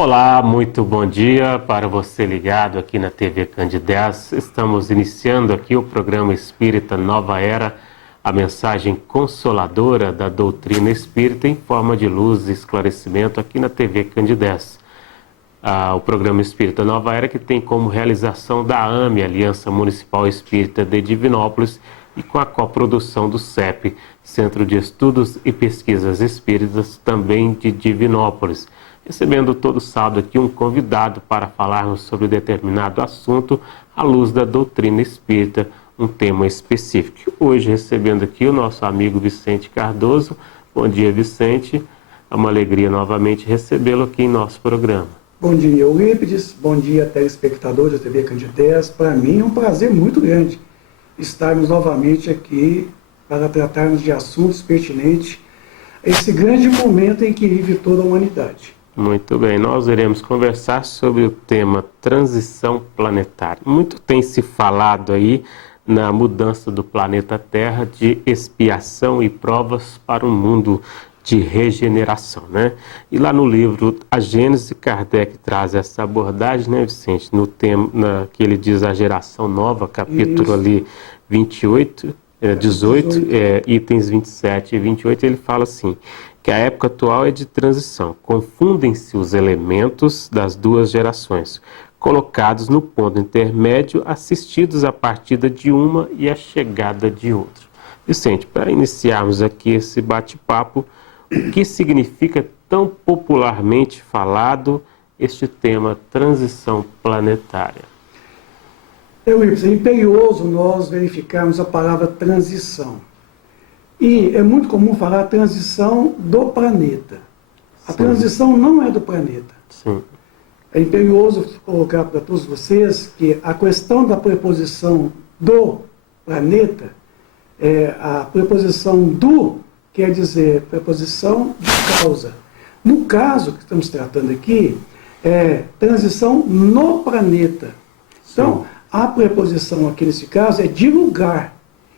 Olá, muito bom dia para você ligado aqui na TV Candidez. Estamos iniciando aqui o programa Espírita Nova Era, a mensagem consoladora da doutrina espírita em forma de luz e esclarecimento aqui na TV Candidez. O programa Espírita Nova Era, que tem como realização da AME, Aliança Municipal Espírita de Divinópolis, e com a coprodução do CEP, Centro de Estudos e Pesquisas Espíritas, também de Divinópolis. Recebendo todo sábado aqui um convidado para falarmos sobre determinado assunto à luz da doutrina espírita, um tema específico. Hoje recebendo aqui o nosso amigo Vicente Cardoso. Bom dia, Vicente. É uma alegria novamente recebê-lo aqui em nosso programa. Bom dia, Eurípides. Bom dia, telespectadores da TV Candidez. Para mim é um prazer muito grande estarmos novamente aqui para tratarmos de assuntos pertinentes a esse grande momento em que vive toda a humanidade. Muito bem, nós iremos conversar sobre o tema transição planetária. Muito tem se falado aí na mudança do planeta Terra de expiação e provas para um mundo de regeneração, né? E lá no livro A Gênese, Kardec traz essa abordagem, né, Vicente? No tema que ele diz a geração nova, capítulo Isso. ali 18, itens 27 e 28, ele fala assim, que a época atual é de transição. Confundem-se os elementos das duas gerações, colocados no ponto intermédio, assistidos à partida de uma e a chegada de outra. Vicente, para iniciarmos aqui esse bate-papo, o que significa tão popularmente falado este tema transição planetária? É imperioso nós verificarmos a palavra transição. E é muito comum falar a transição do planeta. A transição não é do planeta. Sim. É imperioso colocar para todos vocês que a questão da preposição do planeta, a preposição do quer dizer preposição de causa. No caso que estamos tratando aqui, é transição no planeta. Então, a preposição aqui nesse caso é de lugar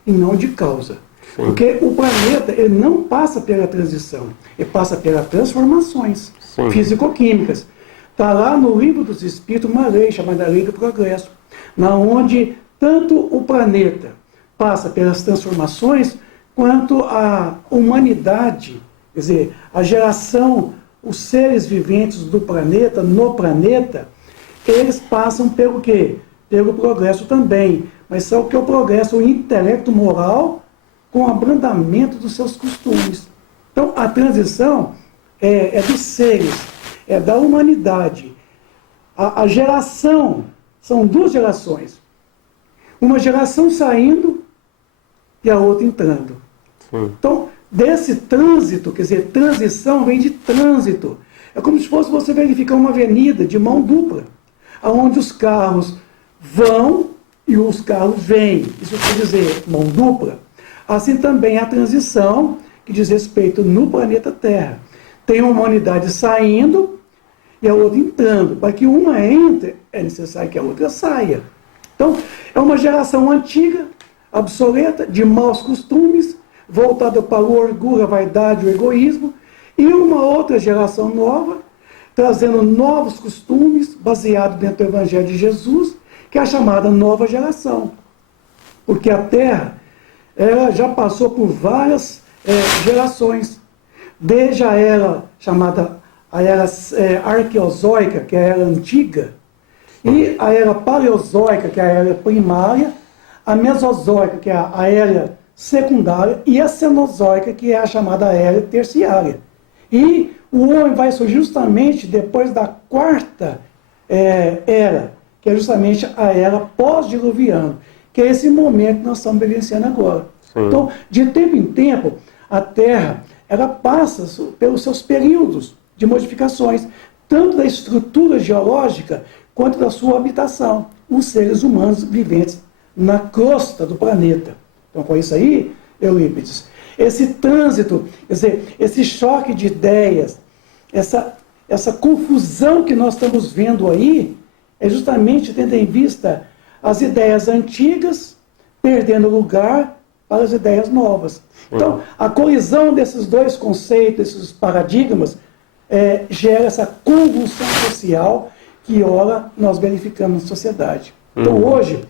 e não de causa. Sim. Porque o planeta ele não passa pela transição, ele passa pelas transformações físico-químicas. Está lá no Livro dos Espíritos uma lei chamada Lei do Progresso, na onde tanto o planeta passa pelas transformações, quanto a humanidade, quer dizer, a geração, os seres viventes do planeta, no planeta, eles passam pelo quê? Pelo progresso também, mas só que é o progresso, o intelecto moral, com o abrandamento dos seus costumes. Então, a transição é dos seres, é da humanidade. A geração, são duas gerações. Uma geração saindo e a outra entrando. Então, desse trânsito, quer dizer, transição vem de trânsito. É como se fosse você verificar uma avenida de mão dupla, onde os carros vão e os carros vêm. Isso quer dizer mão dupla. Assim também a transição, que diz respeito no planeta Terra. Tem uma humanidade saindo e a outra entrando. Para que uma entre, é necessário que a outra saia. Então, é uma geração antiga, obsoleta, de maus costumes, voltada para o orgulho, a vaidade, o egoísmo, e uma outra geração nova, trazendo novos costumes, baseado dentro do Evangelho de Jesus, que é a chamada nova geração. Porque a Terra, ela já passou por várias gerações, desde a era chamada a era arqueozoica, que é a era antiga, e a era paleozoica, que é a era primária, a mesozoica, que é a era secundária, e a cenozoica, que é a chamada era terciária. E o homem vai surgir justamente depois da quarta era, que é justamente a era pós-diluviana, que é esse momento que nós estamos vivenciando agora. Sim. Então, de tempo em tempo, a Terra ela passa pelos seus períodos de modificações, tanto da estrutura geológica, quanto da sua habitação, os seres humanos viventes na crosta do planeta. Então, com isso aí, Eurípides, esse trânsito, quer dizer, esse choque de ideias, essa confusão que nós estamos vendo aí, é justamente tendo em vista as ideias antigas perdendo lugar para as ideias novas. Então, a colisão desses dois conceitos, desses paradigmas, gera essa convulsão social que, ora, nós verificamos na sociedade. Então, hoje,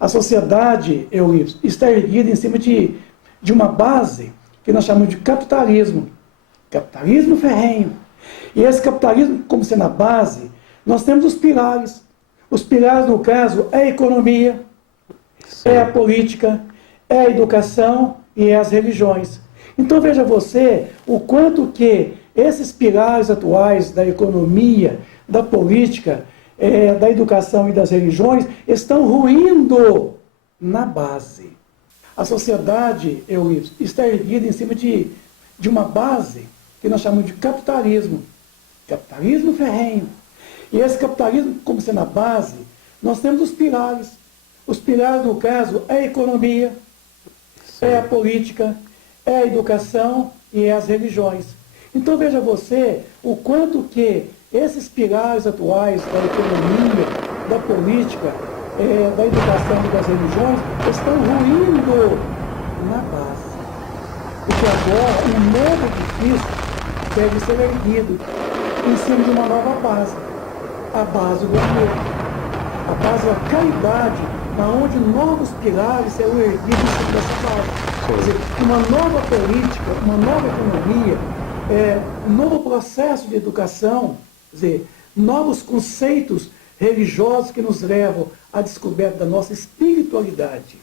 a sociedade, Eurípides, está erguida em cima de uma base que nós chamamos de capitalismo. Capitalismo ferrenho. E esse capitalismo, como sendo a base, nós temos os pilares. Os pilares, no caso, é a economia, é a política, é a educação e é as religiões. Então veja você o quanto que esses pilares atuais da economia, da política, da educação e das religiões estão ruindo na base. A sociedade, Eurípides, está erguida em cima de uma base que nós chamamos de capitalismo. Capitalismo ferrenho. E esse capitalismo, como sendo a base, nós temos os pilares. Os pilares, no caso, é a economia, é a política, é a educação e é as religiões. Então veja você o quanto que esses pilares atuais da economia, da política, da educação e das religiões estão ruindo na base. Porque agora um novo edifício deve ser erguido em cima de uma nova base. A base do amor. A base da caridade, onde novos pilares serão erguidos em cima dessa base. Quer dizer, uma nova política, uma nova economia, um novo processo de educação, quer dizer, novos conceitos religiosos que nos levam à descoberta da nossa espiritualidade.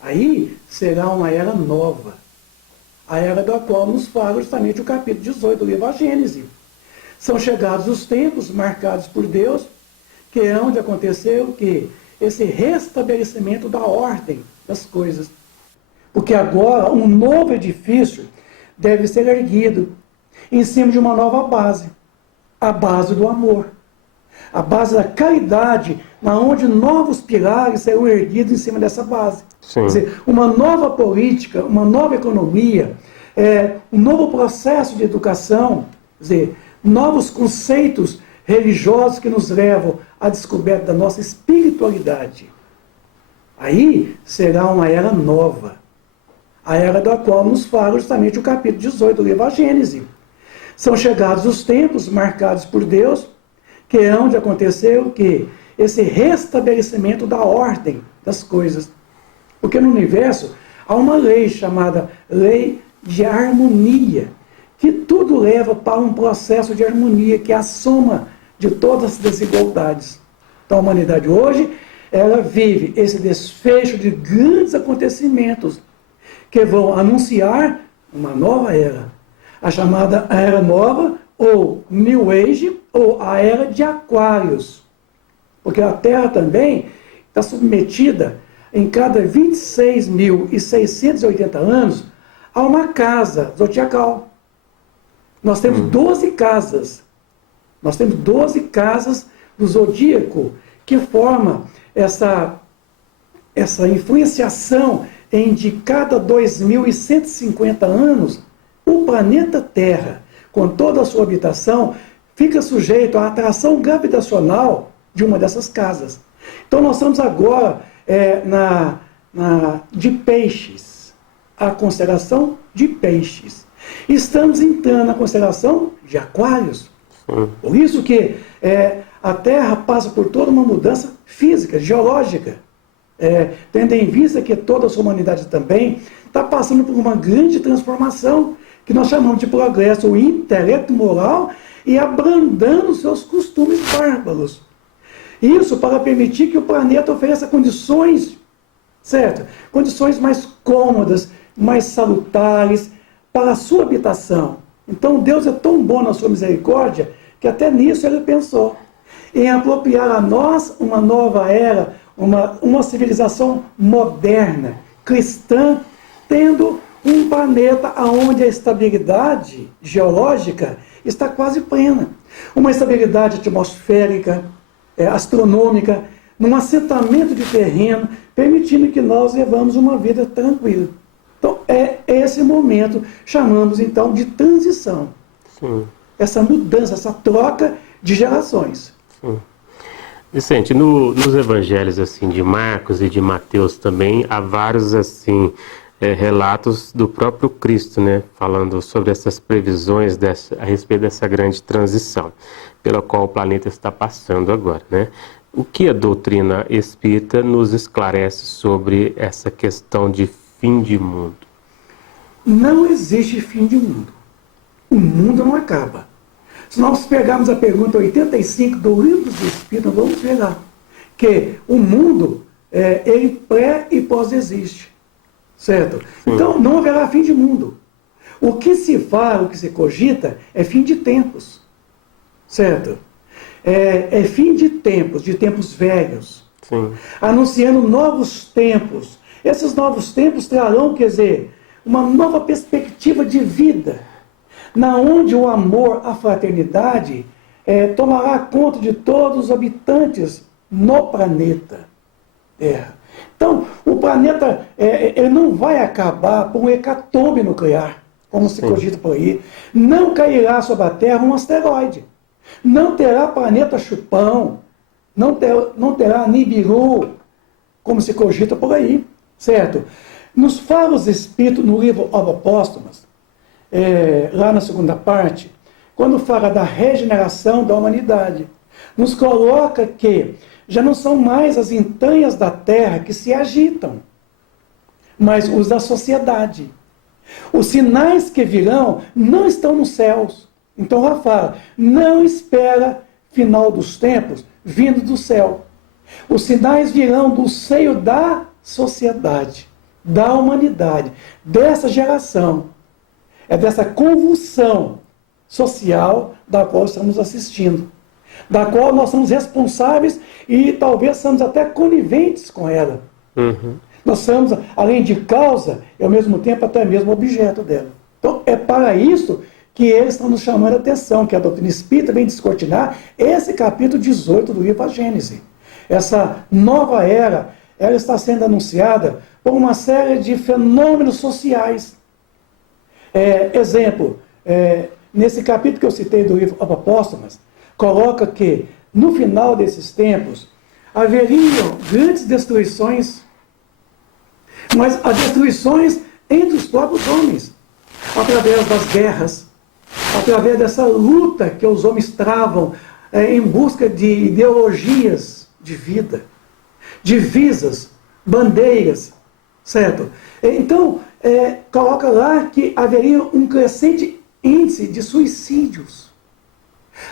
Aí será uma era nova, a era da qual nos fala justamente o capítulo 18 do livro da Gênesis. São chegados os tempos marcados por Deus, que é onde aconteceu o quê? Esse restabelecimento da ordem das coisas. Porque agora um novo edifício deve ser erguido em cima de uma nova base. A base do amor. A base da caridade, onde novos pilares serão erguidos em cima dessa base. Sim. Quer dizer, uma nova política, uma nova economia, um novo processo de educação, quer dizer, novos conceitos religiosos que nos levam à descoberta da nossa espiritualidade. Aí será uma era nova. A era da qual nos fala justamente o capítulo 18 do livro da Gênesis. São chegados os tempos marcados por Deus, que é onde aconteceu que esse restabelecimento da ordem das coisas. Porque no universo há uma lei chamada lei de harmonia, que tudo leva para um processo de harmonia, que é a soma de todas as desigualdades. Então a humanidade hoje, ela vive esse desfecho de grandes acontecimentos que vão anunciar uma nova era. A chamada Era Nova, ou New Age, ou a Era de Aquários. Porque a Terra também está submetida, em cada 26.680 anos, a uma casa zodiacal. Nós temos 12 casas. Nós temos 12 casas do zodíaco que forma essa influenciação em de cada 2.150 anos, o planeta Terra, com toda a sua habitação, fica sujeito à atração gravitacional de uma dessas casas. Então nós estamos agora de Peixes, a constelação de Peixes. Estamos entrando na constelação de Aquários. Por isso que a Terra passa por toda uma mudança física, geológica. Tendo em vista que toda a sua humanidade também está passando por uma grande transformação, que nós chamamos de progresso intelecto-moral e abrandando seus costumes bárbaros. Isso para permitir que o planeta ofereça condições, certo? Condições mais cômodas, mais salutares para a sua habitação. Então Deus é tão bom na sua misericórdia que até nisso Ele pensou em apropriar a nós uma nova era, uma civilização moderna, cristã, tendo um planeta onde a estabilidade geológica está quase plena. Uma estabilidade atmosférica, astronômica, num assentamento de terreno, permitindo que nós levamos uma vida tranquila. Então, esse momento, chamamos então de transição. Sim. Essa mudança, essa troca de gerações. Sim. Vicente, nos evangelhos assim de Marcos e de Mateus também há vários assim relatos do próprio Cristo, né, falando sobre essas previsões a respeito dessa grande transição pela qual o planeta está passando agora, né? O que a doutrina espírita nos esclarece sobre essa questão de fim de mundo? Não existe fim de mundo. O mundo não acaba. Se nós pegarmos a pergunta 85 do Livro dos Espíritos, nós vamos ver lá que o mundo, ele pré e pós-existe. Certo? Então, não haverá fim de mundo. O que se fala, o que se cogita, é fim de tempos. Certo? É fim de tempos velhos. Sim. Anunciando novos tempos. Esses novos tempos trarão, quer dizer, uma nova perspectiva de vida, na onde o amor, a fraternidade, tomará conta de todos os habitantes no planeta Terra. Então, o planeta ele não vai acabar por um hecatombe nuclear, como se cogita por aí. Não cairá sobre a Terra um asteroide. Não terá planeta chupão. Não terá Nibiru, como se cogita por aí. Certo? Nos fala os Espíritos, no livro Obras Póstumas, lá na segunda parte, quando fala da regeneração da humanidade, nos coloca que já não são mais as entranhas da terra que se agitam, mas os da sociedade. Os sinais que virão não estão nos céus. Então ela fala, não espera final dos tempos vindo do céu. Os sinais virão do seio da sociedade, da humanidade, dessa geração. É dessa convulsão social da qual estamos assistindo, da qual nós somos responsáveis e talvez somos até coniventes com ela. Uhum. Nós somos, além de causa, e ao mesmo tempo até mesmo objeto dela. Então, é para isso que eles estão nos chamando a atenção, que a doutrina espírita vem descortinar esse capítulo 18 do livro A Gênese. Essa nova era, ela está sendo anunciada por uma série de fenômenos sociais. Exemplo, nesse capítulo que eu citei do livro Obras Póstumas, coloca que, no final desses tempos, haveriam grandes destruições, mas as destruições entre os próprios homens, através das guerras, através dessa luta que os homens travam em busca de ideologias de vida, divisas, bandeiras, certo? Então, coloca lá que haveria um crescente índice de suicídios,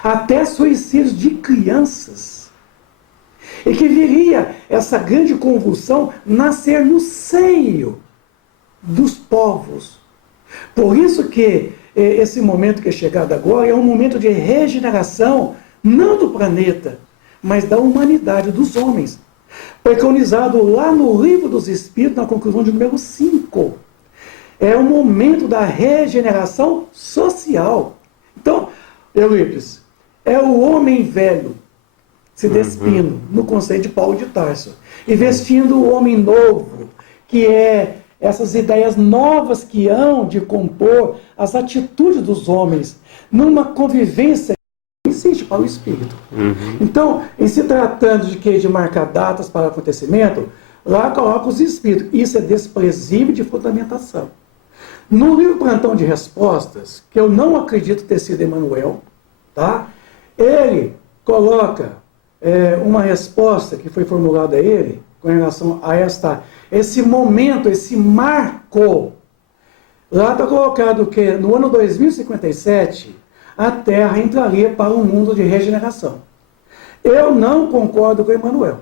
até suicídios de crianças, e que viria essa grande convulsão nascer no seio dos povos. Por isso que esse momento que é chegado agora é um momento de regeneração, não do planeta, mas da humanidade, dos homens. Preconizado lá no Livro dos Espíritos, na conclusão de número 5. É o momento da regeneração social. Então, Eurípides, é o homem velho se despindo, no conceito de Paulo de Tarso, e vestindo o homem novo, que é essas ideias novas que hão de compor as atitudes dos homens, numa convivência que existe para o espírito. Então, em se tratando de marcar datas para o acontecimento, lá coloca os espíritos. Isso é desprezível de fundamentação. No livro Plantão de Respostas, que eu não acredito ter sido Emmanuel, tá? Ele coloca uma resposta que foi formulada a ele com relação a esse momento, esse marco. Lá está colocado que no ano 2057 a Terra entraria para um mundo de regeneração. Eu não concordo com Emmanuel,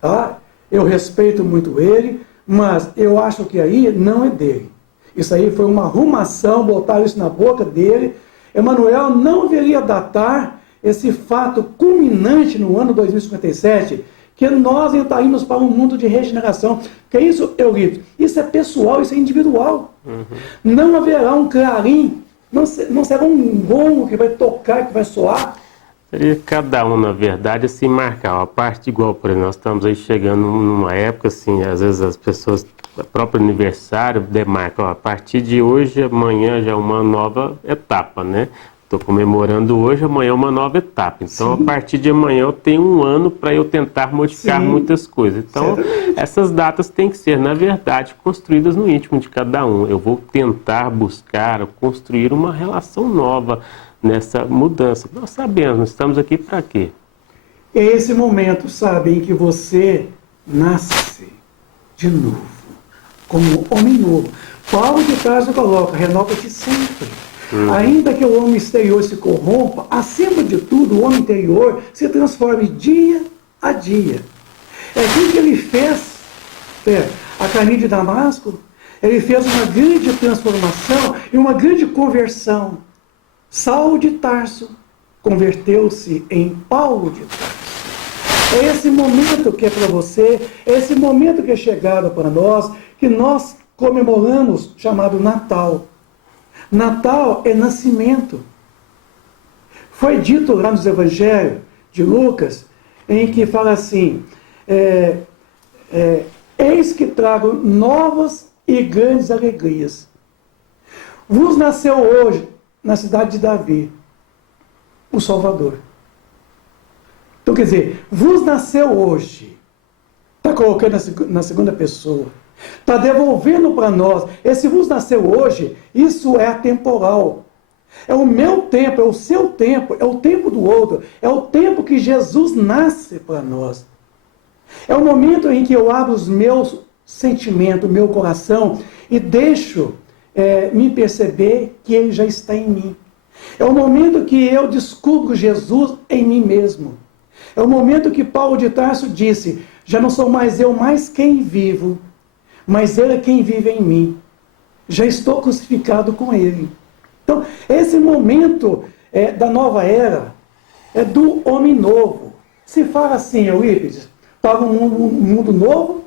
tá? Eu respeito muito ele, mas eu acho que aí não é dele. Isso aí foi uma arrumação, botaram isso na boca dele. Emmanuel não deveria datar esse fato culminante no ano 2057, que nós entraríamos para um mundo de regeneração. Que é isso, Eurípides? Isso é pessoal, isso é individual. Não haverá um clarim, não será um gongo que vai tocar, que vai soar. Seria cada um, na verdade, assim, marcar a parte igual, por exemplo, nós estamos aí chegando numa época, assim, às vezes as pessoas, o próprio aniversário, demarcam, a partir de hoje, amanhã já é uma nova etapa, né? Estou comemorando hoje, amanhã é uma nova etapa. Então, Sim. a partir de amanhã, eu tenho um ano para eu tentar modificar Sim. muitas coisas. Então, Certamente. essas datas têm que ser, na verdade, construídas no íntimo de cada um. Eu vou tentar buscar, construir uma relação nova nessa mudança. Nós sabemos, nós estamos aqui para quê? É esse momento, sabe, em que você nasce de novo, como homem novo. Paulo de Tarso coloca, renova-te sempre. Ainda que o homem exterior se corrompa, acima de tudo, o homem interior se transforme dia a dia. É aquilo que ele fez, a caminho de Damasco. Ele fez uma grande transformação e uma grande conversão. Saulo de Tarso converteu-se em Paulo de Tarso. É esse momento que é para você, é esse momento que é chegado para nós, que nós comemoramos, chamado Natal. Natal é nascimento. Foi dito lá nos Evangelhos de Lucas, em que fala assim, eis que trago novas e grandes alegrias. Vos nasceu hoje, na cidade de Davi, o Salvador. Então, quer dizer, vos nasceu hoje. Está colocando na segunda pessoa. Está devolvendo para nós. Esse vos nasceu hoje, isso é atemporal. É o meu tempo, é o seu tempo, é o tempo do outro. É o tempo que Jesus nasce para nós. É o momento em que eu abro os meus sentimentos, o meu coração e deixo me perceber que Ele já está em mim. É o momento que eu descubro Jesus em mim mesmo. É o momento que Paulo de Tarso disse, já não sou mais eu mais quem vivo, mas Ele é quem vive em mim. Já estou crucificado com Ele. Então, esse momento da nova era é do homem novo. Se fala assim, Eurípides, para um mundo novo,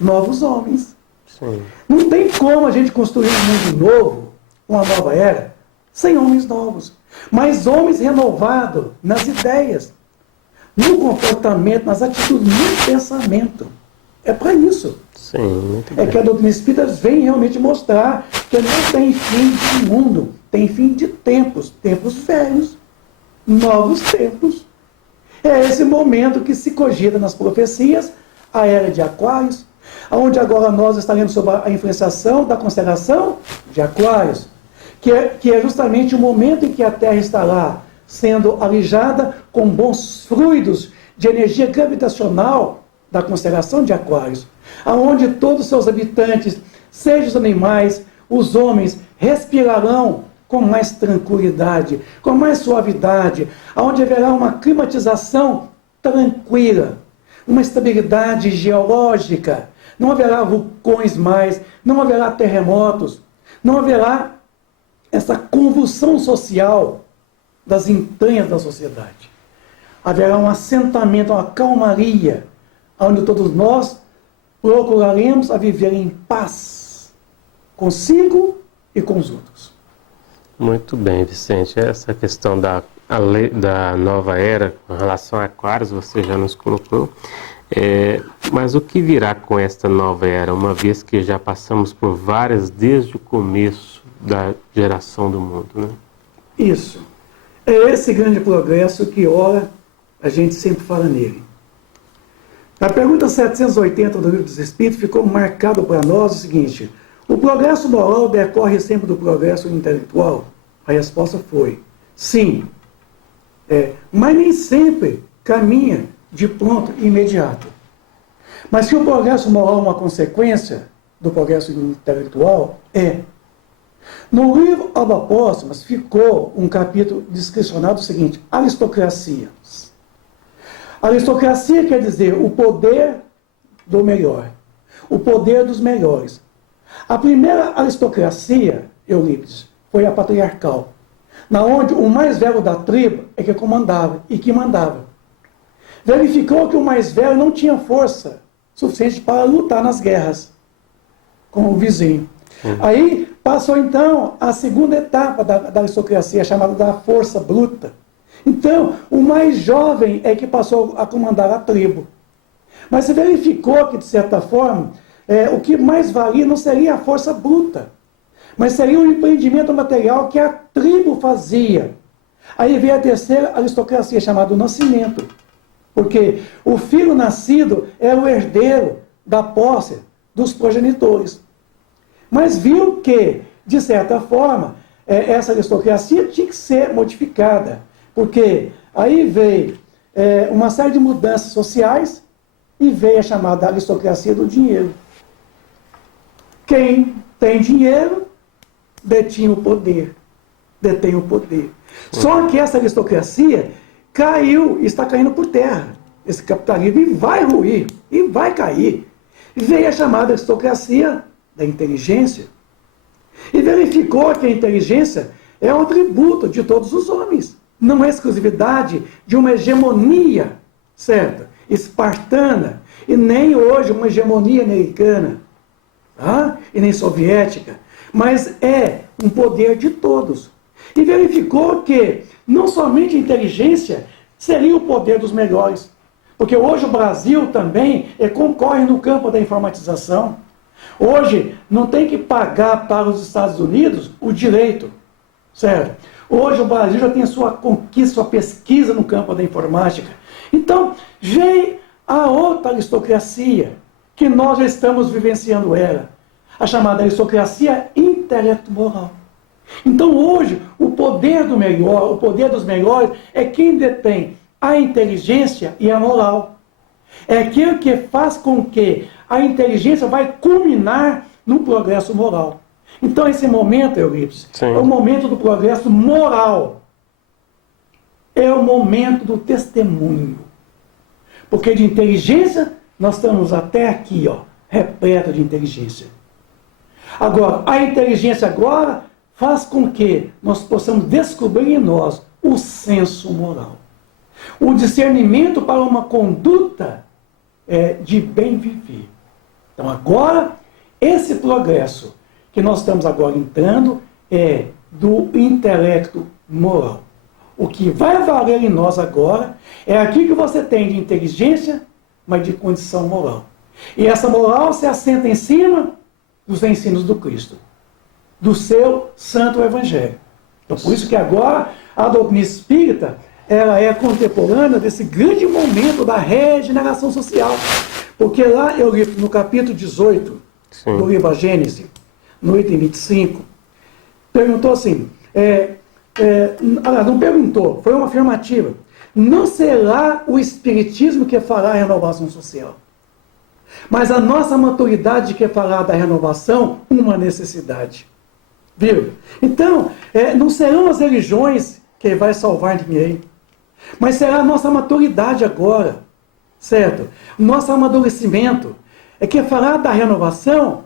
novos homens. Sim. Não tem como a gente construir um mundo novo, uma nova era, sem homens novos. Mas homens renovados nas ideias, no comportamento, nas atitudes, no pensamento. É para isso. Sim, muito bem. É que a doutrina espírita vem realmente mostrar que não tem fim de mundo, tem fim de tempos, tempos velhos, novos tempos. É esse momento que se cogita nas profecias, a era de Aquários, onde agora nós estaremos sob a influenciação da constelação de Aquários, que é justamente o momento em que a Terra estará sendo alijada com bons fluidos de energia gravitacional da constelação de Aquários, aonde todos os seus habitantes, sejam os animais, os homens, respirarão com mais tranquilidade, com mais suavidade, aonde haverá uma climatização tranquila, uma estabilidade geológica, não haverá vulcões mais, não haverá terremotos, não haverá essa convulsão social das entranhas da sociedade. Haverá um assentamento, uma calmaria, onde todos nós procuraremos a viver em paz, consigo e com os outros. Muito bem, Vicente. Essa questão da nova era com relação a Aquários, você já nos colocou. Mas o que virá com esta nova era, uma vez que já passamos por várias desde o começo da geração do mundo, né? Isso. É esse grande progresso que, ora, a gente sempre fala nele. Na pergunta 780 do Livro dos Espíritos ficou marcado para nós o seguinte: o progresso moral decorre sempre do progresso intelectual? A resposta foi sim. Mas nem sempre caminha de pronto imediato. Mas se o progresso moral é uma consequência do progresso intelectual, No livro Alba Póstumas ficou um capítulo descricionado o seguinte: aristocracia. Aristocracia quer dizer o poder do melhor, o poder dos melhores. A primeira aristocracia, Eurípides, foi a patriarcal, na onde o mais velho da tribo é que comandava e que mandava. Verificou que o mais velho não tinha força suficiente para lutar nas guerras com o vizinho. Aí passou então a segunda etapa da aristocracia, chamada da força bruta. Então, o mais jovem é que passou a comandar a tribo. Mas se verificou que, de certa forma, o que mais valia não seria a força bruta, mas seria o empreendimento material que a tribo fazia Aí veio a terceira aristocracia, chamada o nascimento. Porque o filho nascido era o herdeiro da posse dos progenitores. Mas viu que, de certa forma, essa aristocracia tinha que ser modificada. Porque aí veio uma série de mudanças sociais e veio a chamada aristocracia do dinheiro. Quem tem dinheiro detém o poder. Só que essa aristocracia caiu, está caindo por terra. Esse capitalismo e vai ruir, e vai cair. Veio a chamada aristocracia da inteligência. E verificou que a inteligência é um atributo de todos os homens. Não é exclusividade de uma hegemonia, certo? Espartana, e nem hoje uma hegemonia americana, tá? E nem soviética, mas é um poder de todos. E verificou que não somente a inteligência seria o poder dos melhores, porque hoje o Brasil também concorre no campo da informatização. Hoje não tem que pagar para os Estados Unidos o direito, certo? Hoje o Brasil já tem a sua conquista, sua pesquisa no campo da informática. Então, vem a outra aristocracia, que nós já estamos vivenciando ela, a chamada aristocracia intelecto-moral. Então hoje, o poder do melhor, o poder dos melhores é quem detém a inteligência e a moral. É aquilo que faz com que a inteligência vai culminar no progresso moral. Então esse momento, Eurípides, é o momento do progresso moral. É o momento do testemunho. Porque de inteligência, nós estamos até aqui, repleto de inteligência. Agora, a inteligência agora faz com que nós possamos descobrir em nós o senso moral. O discernimento para uma conduta de bem viver. Então agora, esse progresso que nós estamos agora entrando é do intelecto moral. O que vai valer em nós agora é aquilo que você tem de inteligência, mas de condição moral. E essa moral se assenta em cima dos ensinos do Cristo, do seu santo evangelho. Então, por isso que agora a doutrina espírita, ela é contemporânea desse grande momento da regeneração social. Porque lá eu li no capítulo 18 do livro A Gênese, no item 25, perguntou assim, não perguntou, foi uma afirmativa. Não será o espiritismo que fará a renovação social, mas a nossa maturidade que fará da renovação uma necessidade. Viu? Então, não serão as religiões que vai salvar ninguém, mas será a nossa maturidade agora, certo? Nosso amadurecimento é que fará da renovação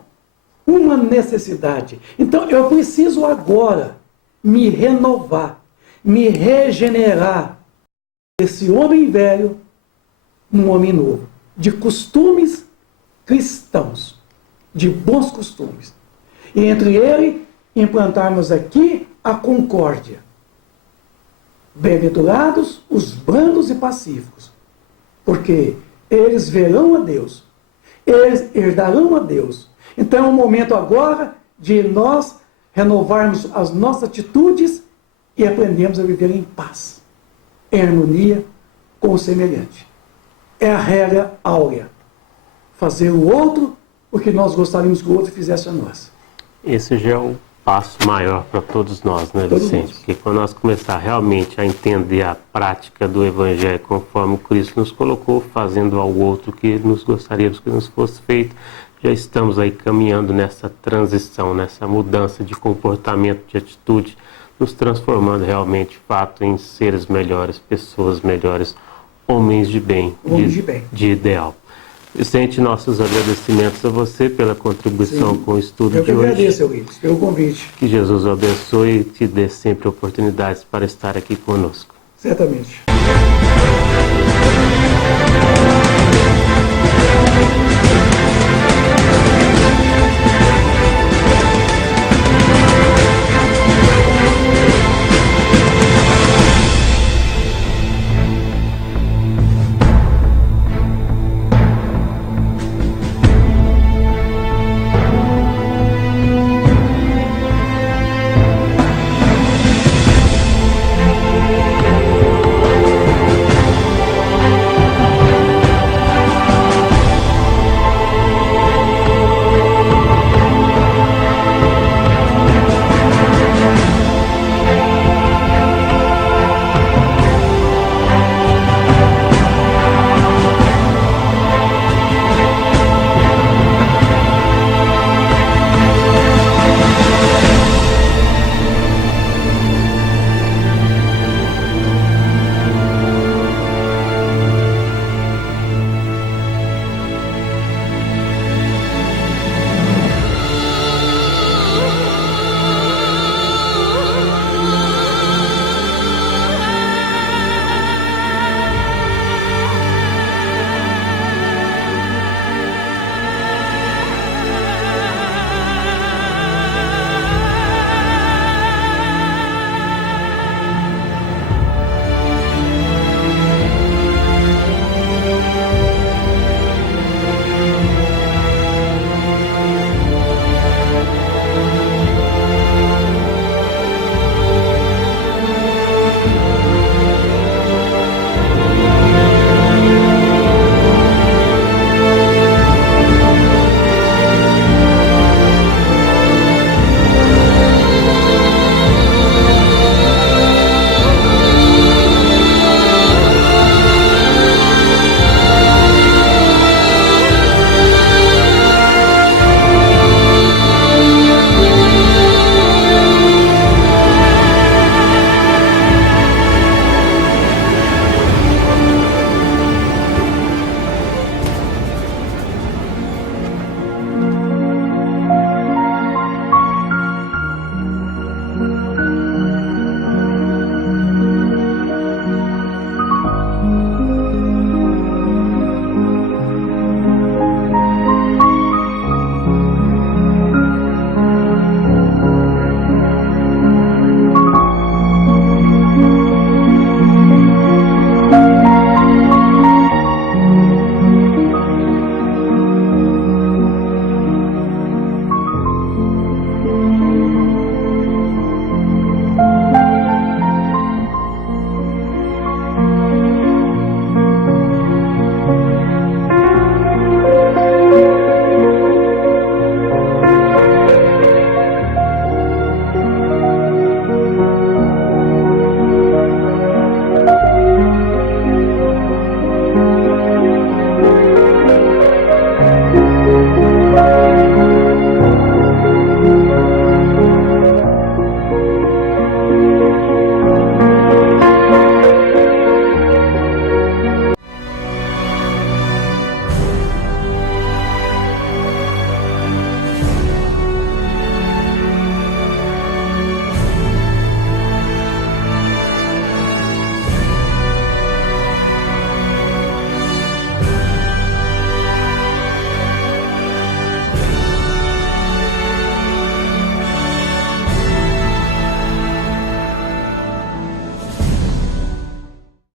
uma necessidade. Então, eu preciso agora me renovar, me regenerar desse homem velho num homem novo, de costumes cristãos, de bons costumes. E entre ele, implantarmos aqui a concórdia. Bem-aventurados os brandos e pacíficos, porque eles verão a Deus, eles herdarão a Deus. Então é o momento agora de nós renovarmos as nossas atitudes e aprendermos a viver em paz, em harmonia com o semelhante. É a regra áurea. Fazer o outro o que nós gostaríamos que o outro fizesse a nós. Esse já é o passo maior para todos nós, né, Vicente? Porque quando nós começar realmente a entender a prática do Evangelho conforme o Cristo nos colocou, fazendo ao outro o que nos gostaríamos que nos fosse feito, já estamos aí caminhando nessa transição, nessa mudança de comportamento, de atitude, nos transformando realmente, de fato, em seres melhores, pessoas melhores, homens de bem, de ideal. Vicente, nossos agradecimentos a você pela contribuição com o estudo de hoje. Eu que agradeço, Eurípides, pelo convite. Que Jesus o abençoe e te dê sempre oportunidades para estar aqui conosco. Certamente.